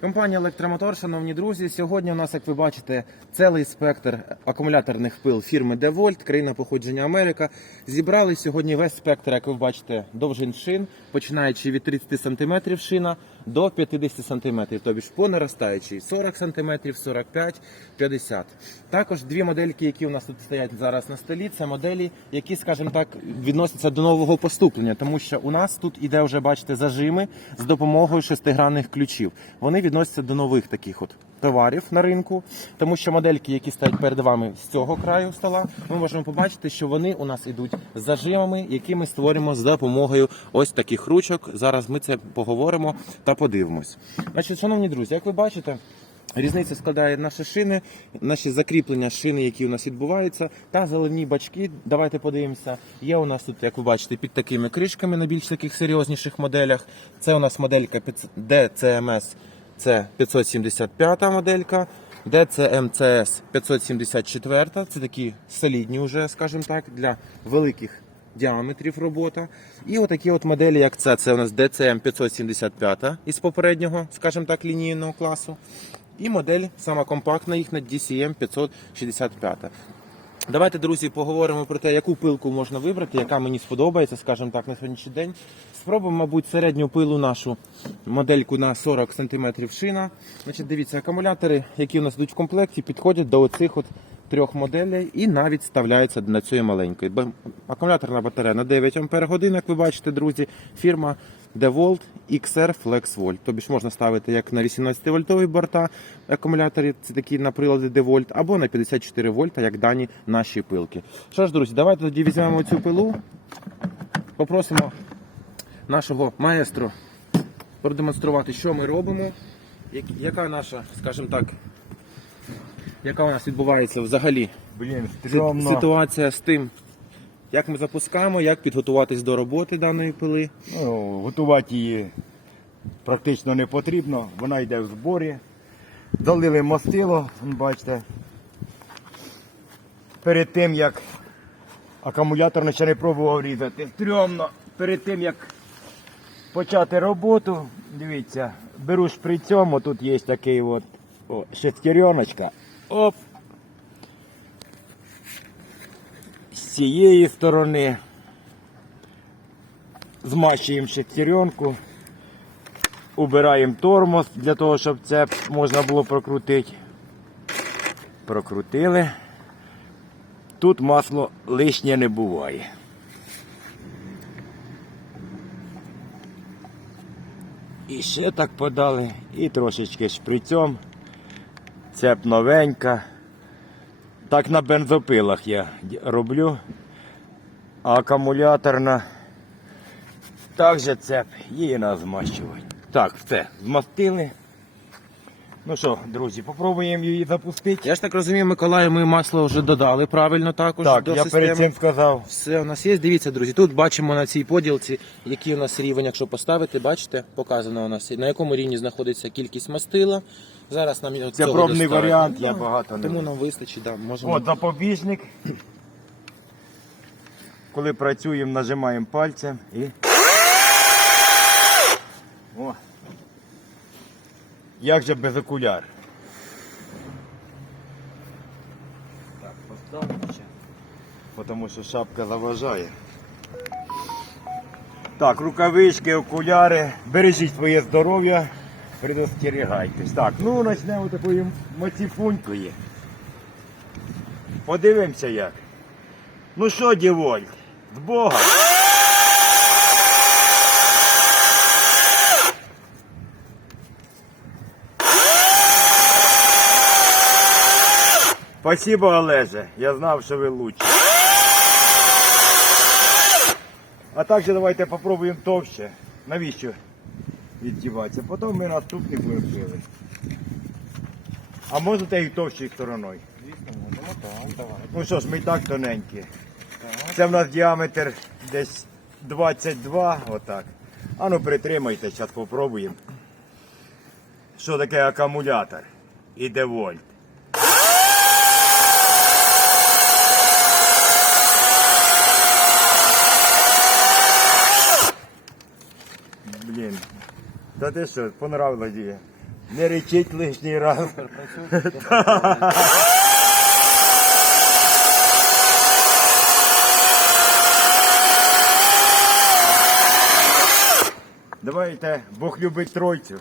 Компанія Електромотор, шановні друзі. Сьогодні у нас, як ви бачите, цілий спектр акумуляторних пил фірми DeVolt, країна походження Америка. Зібрали сьогодні весь спектр, як ви бачите, довжин шин, починаючи від 30 см шина до 50 см, тобі ж по наростаючій 40 см, 45, 50. Також дві модельки, які у нас тут стоять зараз на столі, це моделі, які, скажімо так, відносяться до нового поступлення, тому що у нас тут іде вже, бачите, зажими з допомогою шестигранних ключів. Вони відносяться до нових таких от товарів на ринку, тому що модельки, які стоять перед вами з цього краю стола, ми можемо побачити, що вони у нас ідуть з зажимами, які ми створюємо з допомогою ось таких ручок. Зараз ми це поговоримо та подивимось. Значить, шановні друзі, як ви бачите. Різницю складає наші шини, наші закріплення шини, які у нас відбуваються, та заливні бачки. Давайте подивимося. Є у нас тут, як ви бачите, під такими кришками на більш таких серйозніших моделях. Це у нас моделька DCMS, це 575 моделька. DCMCS 574, це такі солідні вже, скажімо так, для великих діаметрів робота. І отакі от моделі, як це, це у нас DCM 575 із попереднього, скажімо так, лінійного класу. І модель сама компактна їхня DCM 565. Давайте, друзі, поговоримо про те, яку пилку можна вибрати, яка мені сподобається, скажімо так, на сьогоднішній день. Спробуємо, мабуть, середню пилу нашу модельку на 40 см шина. Значить, дивіться, акумулятори, які у нас йдуть в комплекті, підходять до оцих от трьох моделей і навіть вставляються на цієї маленької. Акумуляторна батарея на 9 Ах, як ви бачите, друзі, фірма DeWalt XR Flex Volt. Тобі ж можна ставити як на 18 вольтові борта акумуляторі, це такі на прилади DeWalt, або на 54 вольта, як дані наші пилки. Що ж, друзі, давайте тоді візьмемо цю пилу, попросимо нашого маестру продемонструвати, що ми робимо, як- яка наша, скажімо так, яка у нас відбувається взагалі Блін, ситуація з тим, як ми запускаємо, як підготуватись до роботи даної пили. Ну, готувати її практично не потрібно. Вона йде в зборі. Залили мастило, бачите. Перед тим як акумулятор ще не пробував різати. Стрьомно. Перед тим як почати роботу, дивіться, беру шприцьом, тут є такий от о, шестереночка. Оп. З цієї сторони змащуємо шестеренку, убираємо тормоз для того, щоб це можна було прокрутити. Прокрутили. Тут масло лишнє не буває. І ще так подали, і трошечки шприцем. Цеп новенька. Так на бензопилах я роблю. А акумуляторна також цеп, її треба змащувати. Так, все, змастили. Ну що, друзі, попробуємо її запустити. Я ж так розумію, Миколаю, ми масло вже додали правильно також Так, до я системи. перед цим сказав. Все у нас є. Дивіться, друзі. Тут бачимо на цій поділці, який у нас рівень, якщо поставити, бачите, показано у нас на якому рівні знаходиться кількість мастила. Зараз нам Це пробний достатньо. варіант, я багато не Тому нам вистачить, да, можемо. От запобіжник. Коли працюємо, нажимаємо пальцем і. О. Як же без окуляр? Так, поставимо ще. Тому що шапка заважає. Так, рукавички, окуляри. Бережіть своє здоров'я, предостерігайтесь. Так, ну почнемо такою моціфунькою. Подивимося як. Ну що, діволь, з Богом. Спасибо, Олеже. Я знав, що ви лучше. А також давайте попробуємо товще. Навіщо віддіватися? Потім ми наступний будемо пили. А можете і товщою стороною? Ну що ж, ми і так тоненькі. Це в нас діаметр десь 22, отак. А ну притримайте, зараз попробуємо. Що таке акумулятор? І де вольт. Блін. Та ти що, понравилось її. Не речить лишній раз. Давайте, Бог любить тройцю.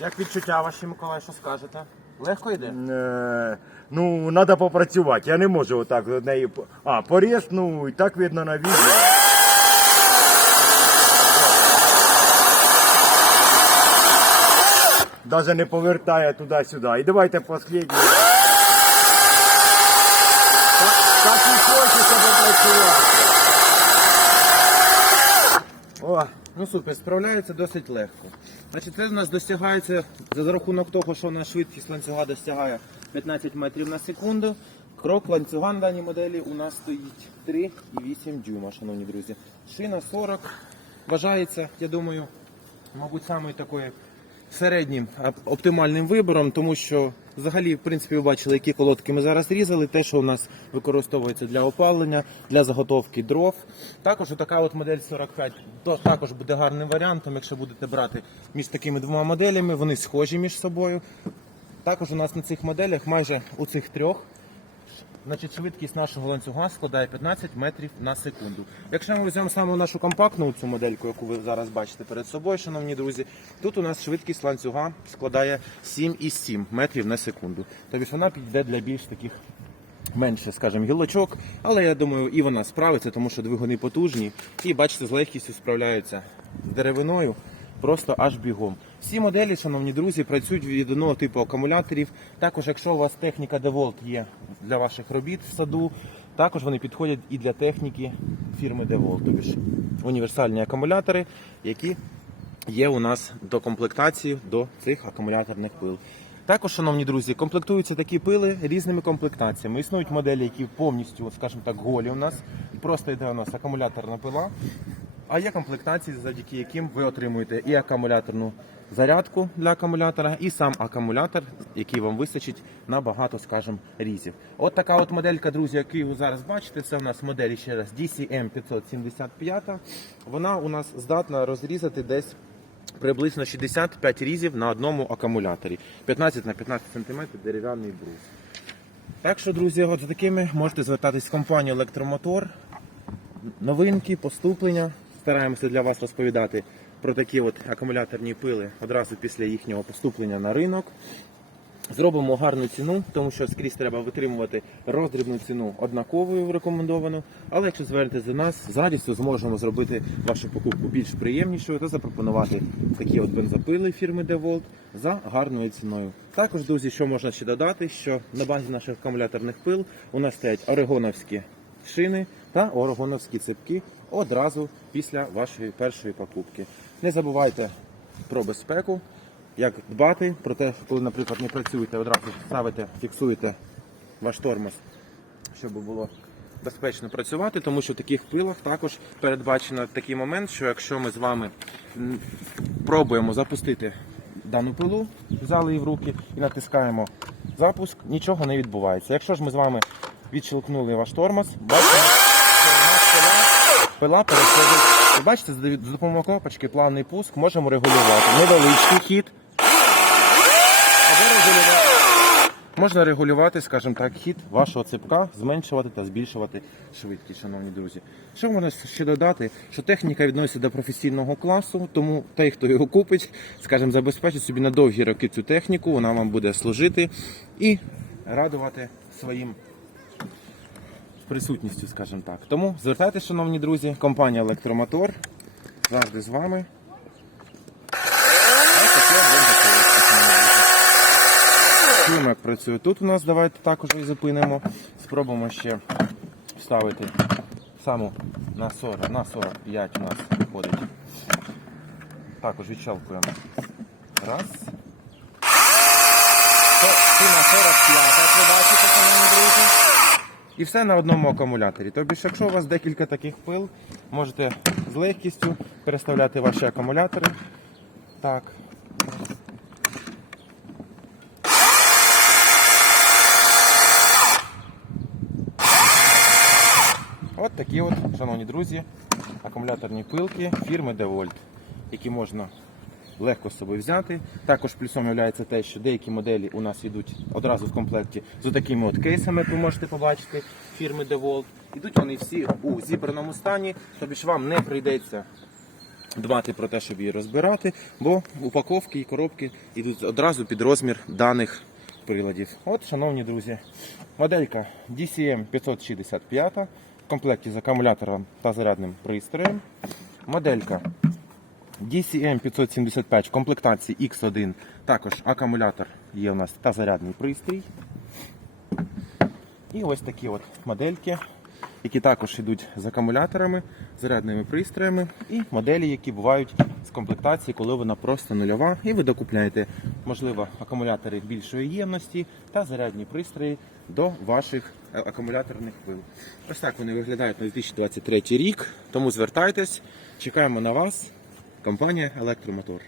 Як відчуття ваші, Миколай, що скажете? Легко йде? Е, ну, треба попрацювати. Я не можу отак з нею. А, поріз, ну і так видно на відео. Даже не повертає туди-сюди. І давайте останній. Так, і хочеться попрацювати. О, Ну супер, справляється досить легко. Значить, це у нас досягається за рахунок того, що у нас швидкість ланцюга досягає 15 метрів на секунду. Крок ланцюга на даній моделі у нас стоїть 3,8 дюйма, шановні друзі. Шина 40 вважається, я думаю, мабуть, самою такою середнім оптимальним вибором, тому що взагалі, в принципі, ви бачили, які колодки ми зараз різали. Те, що у нас використовується для опалення, для заготовки дров. Також така от модель 45 то також буде гарним варіантом, якщо будете брати між такими двома моделями, вони схожі між собою. Також у нас на цих моделях майже у цих трьох Значить, швидкість нашого ланцюга складає 15 метрів на секунду. Якщо ми візьмемо саме нашу компактну цю модельку, яку ви зараз бачите перед собою, шановні друзі, тут у нас швидкість ланцюга складає 7,7 метрів на секунду. Тобто вона підійде для більш таких менше, скажімо, гілочок, але я думаю, і вона справиться, тому що двигуни потужні і бачите, з легкістю справляються з деревиною. Просто аж бігом. Всі моделі, шановні друзі, працюють від одного типу акумуляторів. Також, якщо у вас техніка DeWalt є для ваших робіт в саду, також вони підходять і для техніки фірми DeWalt, тобі ж універсальні акумулятори, які є у нас до комплектації до цих акумуляторних пил. Також, шановні друзі, комплектуються такі пили різними комплектаціями. Існують моделі, які повністю, скажімо так, голі у нас. Просто йде у нас акумуляторна пила. А є комплектації, завдяки яким ви отримуєте і акумуляторну зарядку для акумулятора, і сам акумулятор, який вам вистачить на багато, скажімо, різів. От така от моделька, друзі, яку ви зараз бачите, це у нас модель ще раз DCM 575. Вона у нас здатна розрізати десь приблизно 65 різів на одному акумуляторі. 15 на 15 см дерев'яний брус. Так що, друзі, от за такими можете звертатись в компанію Електромотор. Новинки, поступлення. Стараємося для вас розповідати про такі от акумуляторні пили одразу після їхнього поступлення на ринок. Зробимо гарну ціну, тому що скрізь треба витримувати роздрібну ціну однаковою рекомендовану. Але якщо звернетеся до нас, з зможемо зробити вашу покупку більш приємнішою та запропонувати такі от бензопили фірми DeWalt за гарною ціною. Також, друзі, що можна ще додати, що на базі наших акумуляторних пил у нас стоять орегоновські шини та орегоновські цепки одразу після вашої першої покупки. Не забувайте про безпеку як дбати про те, коли, наприклад, не працюєте, одразу ставите, фіксуєте ваш тормоз, щоб було безпечно працювати, тому що в таких пилах також передбачено такий момент, що якщо ми з вами пробуємо запустити дану пилу, взяли її в руки і натискаємо запуск, нічого не відбувається. Якщо ж ми з вами відщелкнули ваш тормоз, бачимо, пила, переходить. Бачите, за допомогою кнопочки плавний пуск можемо регулювати. Невеличкий хід. Можна регулювати, скажімо так, хід вашого цепка, зменшувати та збільшувати швидкість, шановні друзі. Що можна ще додати? Що техніка відноситься до професійного класу, тому той, хто його купить, скажімо, забезпечить собі на довгі роки цю техніку, вона вам буде служити і радувати своїм присутністю, скажімо так. Тому звертайтеся, шановні друзі, компанія Електромотор завжди з вами. Чуємо, як працює тут у нас. Давайте також і зупинимо. Спробуємо ще вставити саму на 40, на 45 у нас виходить. Також відщелкуємо. Раз. Це на 45, як ви бачите, шановні друзі. І все на одному акумуляторі. Тобто, якщо у вас декілька таких пил, можете з легкістю переставляти ваші акумулятори. Так. От такі от, шановні друзі, акумуляторні пилки фірми DeWalt, які можна легко з собою взяти. Також плюсом є те, що деякі моделі у нас йдуть одразу в комплекті з такими от кейсами, ви можете побачити, фірми DeWalt. Ідуть вони всі у зібраному стані, тобі ж вам не прийдеться дбати про те, щоб її розбирати, бо упаковки і коробки йдуть одразу під розмір даних приладів. От, шановні друзі, моделька DCM 565 в комплекті з акумулятором та зарядним пристроєм. Моделька DCM 575 в комплектації X1, також акумулятор є у нас та зарядний пристрій. І ось такі от модельки, які також йдуть з акумуляторами, зарядними пристроями, і моделі, які бувають з комплектації, коли вона просто нульова, і ви докупляєте, можливо, акумулятори більшої ємності та зарядні пристрої до ваших е, акумуляторних пил. Ось так вони виглядають на 2023 рік. Тому звертайтесь, чекаємо на вас. Компанія Електромотор.